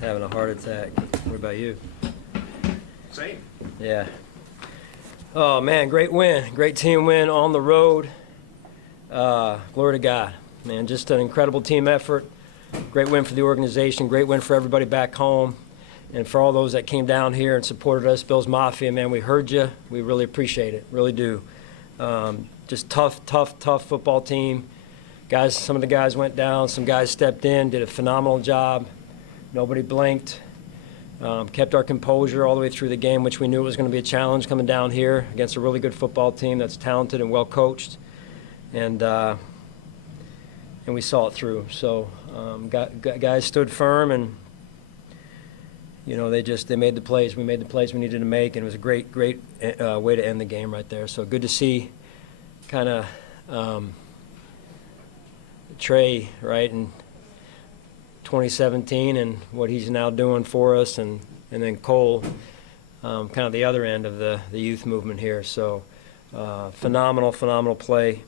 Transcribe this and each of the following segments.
Having a heart attack. What about you? Same. Yeah. Oh, man, great win. Great team win on the road. Glory to God. Man, just an incredible team effort. Great win for the organization. Great win for everybody back home. And for all those that came down here and supported us, Bills Mafia, man, we heard you. We really appreciate it. Really do. Just tough football team. Guys, some of the guys went down. Some guys stepped in, did a phenomenal job. Nobody blinked. Kept our composure all the way through the game, which we knew it was going to be a challenge coming down here against a really good football team that's talented and well coached, and we saw it through. So guys stood firm, and they made the plays. We made the plays we needed to make, and it was a great way to end the game right there. So good to see, kind of Trey, right, and 2017 and what he's now doing for us, and then Cole, kind of the other end of the youth movement here. So phenomenal play.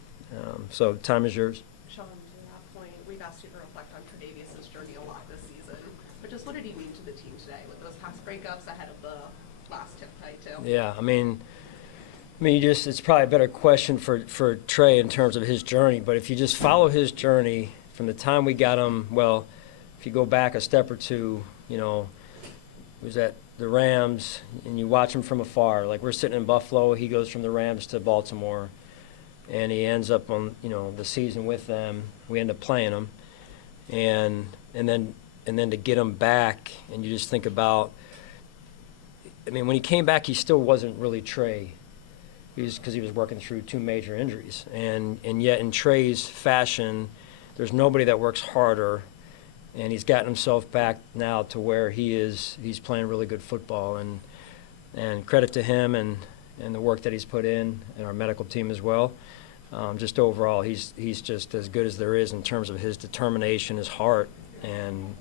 So time is yours. Sean, to that point, we've asked you to reflect on Tre'Davious' journey a lot this season, but just what did he mean to the team today with those pass breakups ahead of the last tip play too? Yeah, I mean, it's probably a better question for Trey in terms of his journey, but if you just follow his journey from the time we got him, well, if you go back a step or two, he was at the Rams, and you watch him from afar. Like, we're sitting in Buffalo, he goes from the Rams to Baltimore, and he ends up on, the season with them. We end up playing him, and then to get him back, and you just think about, when he came back, he still wasn't really Trey. Because he was working through 2 major injuries, and yet in Trey's fashion, there's nobody that works harder. And he's gotten himself back now to where he's playing really good football, and credit to him and the work that he's put in, and our medical team as well. Just overall, he's just as good as there is in terms of his determination, his heart, and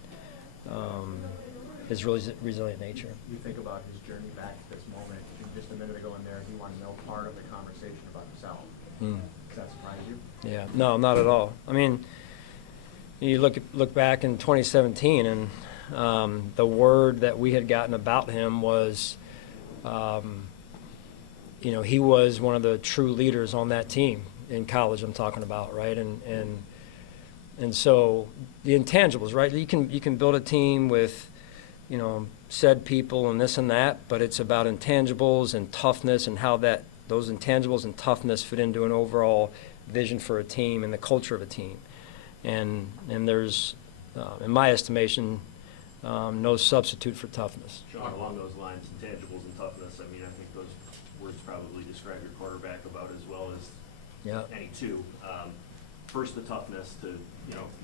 his really resilient nature. You think about his journey back to this moment, and just a minute ago in there, he wanted no part of the conversation about himself. Does that surprise you? Yeah, no, not at all. You look back in 2017, and the word that we had gotten about him was, he was one of the true leaders on that team in college. I'm talking about, right? And so the intangibles, right? You can build a team with, said people and this and that, but it's about intangibles and toughness, and how those intangibles and toughness fit into an overall vision for a team and the culture of a team. And there's, in my estimation, no substitute for toughness. Sean, along those lines, intangibles and toughness, I think those words probably describe your quarterback about as well as any two. First, the toughness to,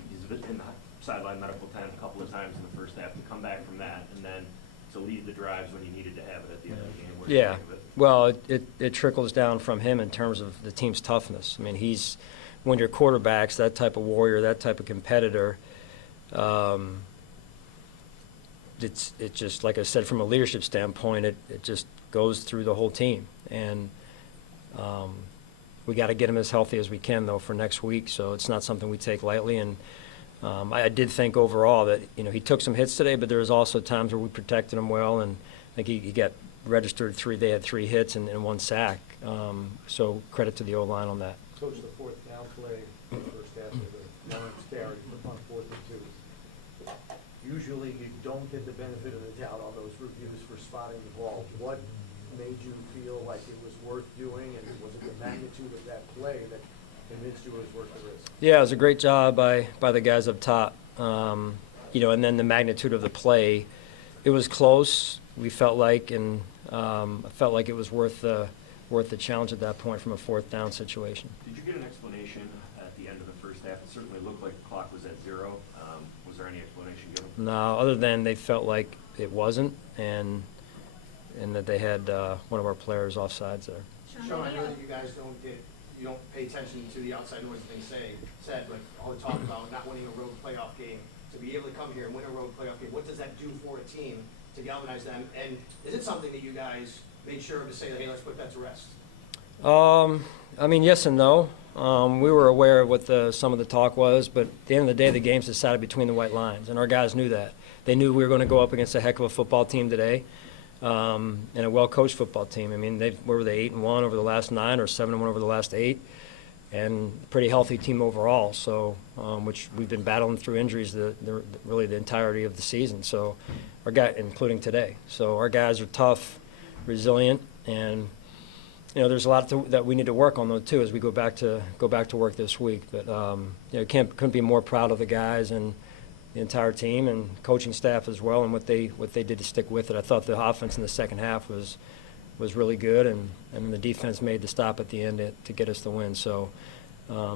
he's in the sideline medical tent a couple of times in the first half, to come back from that, and then to lead the drives when you needed to have it at the end of the game. What do you think of it? Well, it trickles down from him in terms of the team's toughness. When your quarterback's that type of warrior, that type of competitor, it just, like I said, from a leadership standpoint, it just goes through the whole team. And we got to get him as healthy as we can, though, for next week. So it's not something we take lightly. And I did think overall that, he took some hits today, but there was also times where we protected him well. And I think he got registered they had 3 hits and 1 sack. So credit to the O-line on that. Coach, the 4th down play in the first half of the Lawrence carry on 4th and 2. Usually you don't get the benefit of the doubt on those reviews for spotting the ball. What made you feel like it was worth doing, and was it the magnitude of that play that convinced you it was worth the risk? Yeah, it was a great job by the guys up top. And then the magnitude of the play, it was close. We felt like, and I felt like it was worth the challenge at that point from a 4th down situation. Did you get an explanation at the end of the first half? It certainly looked like the clock was at 0. Was there any explanation given? No, other than they felt like it wasn't, and that they had one of our players offsides there. Sean, I know that you guys you don't pay attention to the outside noise things said, but all the talk about not winning a road playoff game, to be able to come here and win a road playoff game, what does that do for a team to galvanize them? And is it something that you guys made sure to say, hey, let's put that to rest? Yes and no. We were aware of what some of the talk was, but at the end of the day, the game's decided between the white lines, and our guys knew that. They knew we were going to go up against a heck of a football team today, and a well-coached football team. I mean, where were they, 8-1 over the last 9 or 7-1 over the last 8, and a pretty healthy team overall. So, which we've been battling through injuries really the entirety of the season. So, our guys, including today. So our guys are tough, resilient, and there's a lot that we need to work on though too as we go back to work this week. But couldn't be more proud of the guys and the entire team and coaching staff as well, and what they did to stick with it. I thought the offense in the second half was really good, and the defense made the stop at the end to get us the win. So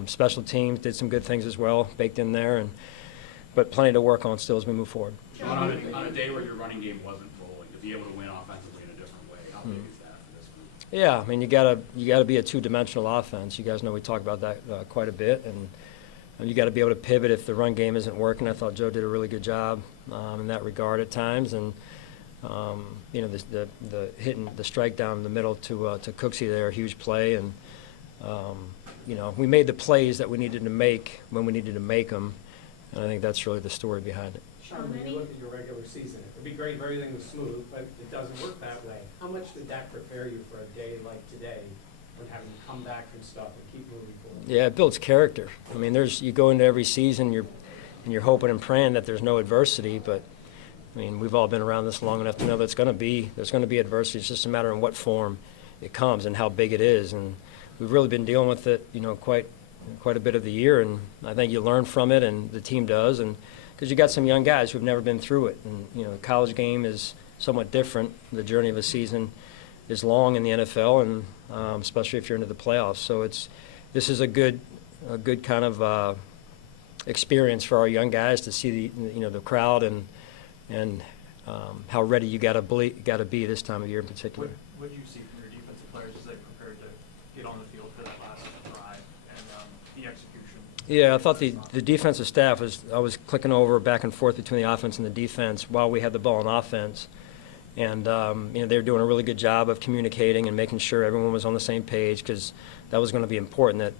special teams did some good things as well, baked in there, but plenty to work on still as we move forward. On a day where your running game wasn't rolling, to be able to win offensively in a different way, how big is that for this group? Yeah, I mean, you gotta be a two-dimensional offense. You guys know we talk about that quite a bit, and you got to be able to pivot if the run game isn't working. I thought Joe did a really good job in that regard at times, and the hitting the strike down the middle to Cooksey there, huge play, and we made the plays that we needed to make when we needed to make them, and I think that's really the story behind it. Sean, when you look at your regular season, it would be great if everything was smooth, but it doesn't work that way. How much did that prepare you for a day like today, when having to come back from stuff and keep moving forward? Yeah, it builds character. I mean, you go into every season, you're hoping and praying that there's no adversity, but I mean, we've all been around this long enough to know there's going to be adversity. It's just a matter of what form it comes and how big it is, and we've really been dealing with it, quite a bit of the year, and I think you learn from it, and the team does, and because you got some young guys who've never been through it, and the college game is somewhat different. The journey of a season is long in the NFL, and especially if you're into the playoffs. So this is a good kind of experience for our young guys to see the crowd and how ready you got to be this time of year in particular. What did you see from your defensive players as they prepared to get on the field for that last drive and the execution? Yeah, I thought the defensive staff I was clicking over back and forth between the offense and the defense while we had the ball on offense. And they were doing a really good job of communicating and making sure everyone was on the same page, because that was going to be important. That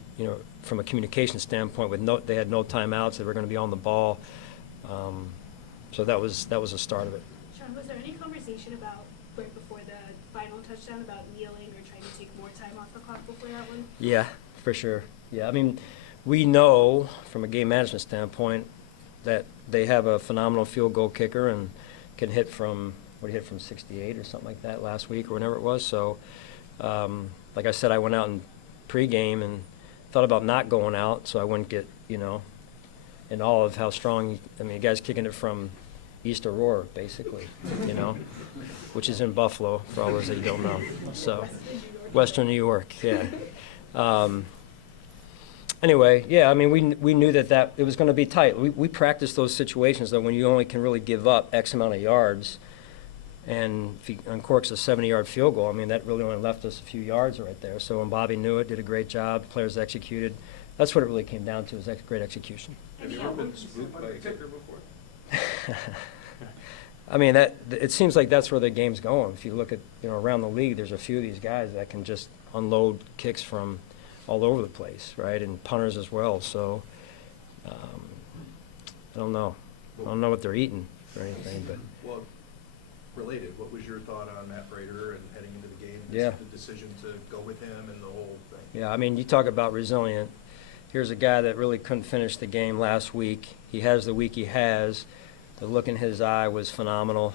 from a communication standpoint, they had no timeouts. They were going to be on the ball. So that was the start of it. Sean, was there any conversation about right before the final touchdown about kneeling or trying to take more time off the clock before that one? Yeah, for sure. Yeah, I mean, we know from a game management standpoint that they have a phenomenal field goal kicker and can hit from 68 or something like that last week or whenever it was. So, like I said, I went out in pregame and thought about not going out so I wouldn't get, in awe of how strong, the guy's kicking it from East Aurora, basically, which is in Buffalo, for all those that you don't know. So, Western New York, yeah. Anyway, yeah, we knew that it was going to be tight. We practiced those situations, though, when you only can really give up X amount of yards. And if he uncorks a 70-yard field goal, that really only left us a few yards right there. So when Bobby knew it, did a great job, the players executed. That's what it really came down to, is great execution. Have you ever been spooked by a kicker before? It seems like that's where the game's going. If you look at around the league, there's a few of these guys that can just unload kicks from all over the place, right? And punters as well. So I don't know. I don't know what they're eating or anything, but. Well, related, what was your thought on Matt Prater and heading into the game? Yeah. The decision to go with him and the whole thing. Yeah, you talk about resilient. Here's a guy that really couldn't finish the game last week. He has the week he has. The look in his eye was phenomenal.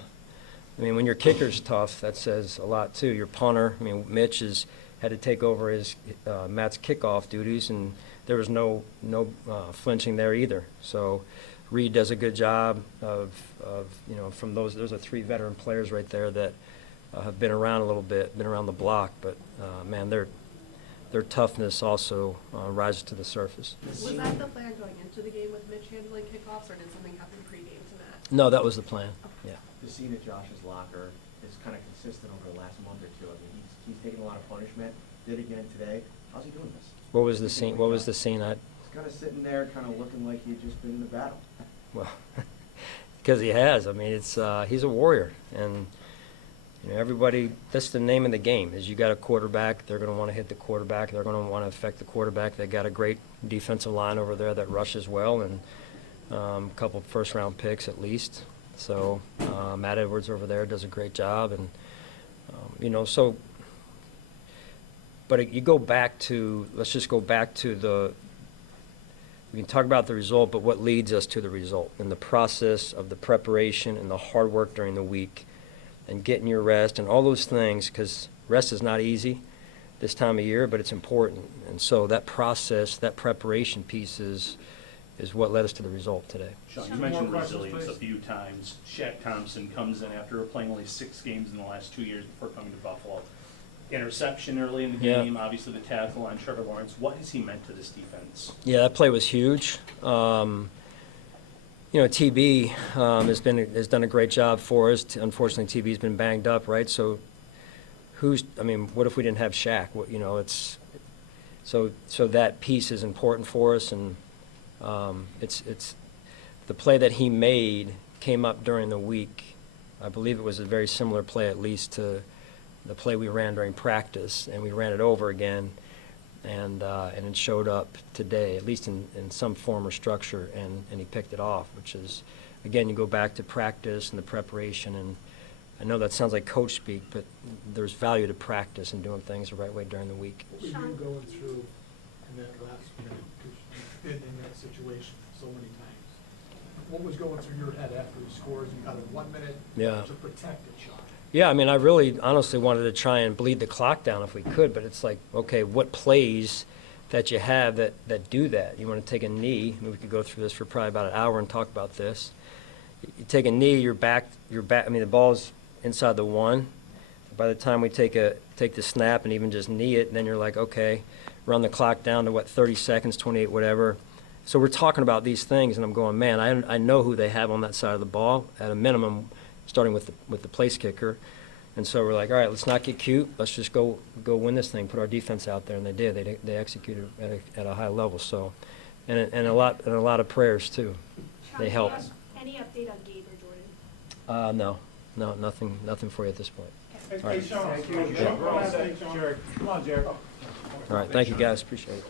When your kicker's tough, that says a lot too. Your punter, Mitch had to take over Matt's kickoff duties, and there was no flinching there either. So Reed does a good job of from those. There's 3 veteran players right there that have been around a little bit, been around the block, but man, their toughness also rises to the surface. Was that the plan going into the game with Mitch handling kickoffs, or did something happen pregame to that? No, that was the plan. Yeah. The scene at Josh's locker is kind of consistent over the last month or two. He's taken a lot of punishment. Did again today. How's he doing this? What was the scene? What was the scene? He's kind of sitting there, kind of looking like he'd just been in the battle. Well, because he has. It's he's a warrior, and You know, everybody, that's the name of the game, is you got a quarterback, they're going to want to hit the quarterback, they're going to want to affect the quarterback. They got a great defensive line over there that rushes well, and a couple of first-round picks at least. So Matt Edwards over there does a great job, and you know, so. But you go back to, let's just go back to we can talk about the result, but what leads us to the result, and the process of the preparation and the hard work during the week, and getting your rest and all those things, because rest is not easy this time of year, but it's important. And so that process, that preparation piece is what led us to the result today. Sean, you mentioned resilience a few times. Shaq Thompson comes in after playing only 6 games in the last 2 years before coming to Buffalo. Interception early in the game, obviously the tackle on Trevor Lawrence. What has he meant to this defense? Yeah, that play was huge. You know, TB has done a great job for us. Unfortunately, TB's been banged up, right? So, what if we didn't have Shaq? You know, so that piece is important for us, and it's the play that he made came up during the week. I believe it was a very similar play, at least, to the play we ran during practice, and we ran it over again. And it showed up today, at least in some form or structure, and he picked it off, which is, again, you go back to practice and the preparation, and I know that sounds like coach speak, but there's value to practice and doing things the right way during the week. What were you going through in that last minute, because you've been in that situation so many times? What was going through your head after he scores? You got a 1 minute to protect it, Sean. Yeah, I mean, I really honestly wanted to try and bleed the clock down if we could, but it's like, okay, what plays that you have that do that? You want to take a knee. I mean, we could go through this for probably about an hour and talk about this. You take a knee, you're back. I mean, the ball's inside the 1. By the time we take the snap and even just knee it, then you're like, okay, run the clock down to 30 seconds, 28, whatever. So we're talking about these things, and I'm going, man, I know who they have on that side of the ball at a minimum, starting with the place kicker. And so we're like, all right, let's not get cute. Let's just go win this thing, put our defense out there, and they did. They executed at a high level. So, and a lot of prayers too. They helped. Any update on Gabe or Jordan? No, nothing for you at this point. Hey, Sean, thank you. Come on, Jared. All right, thank you guys, appreciate it.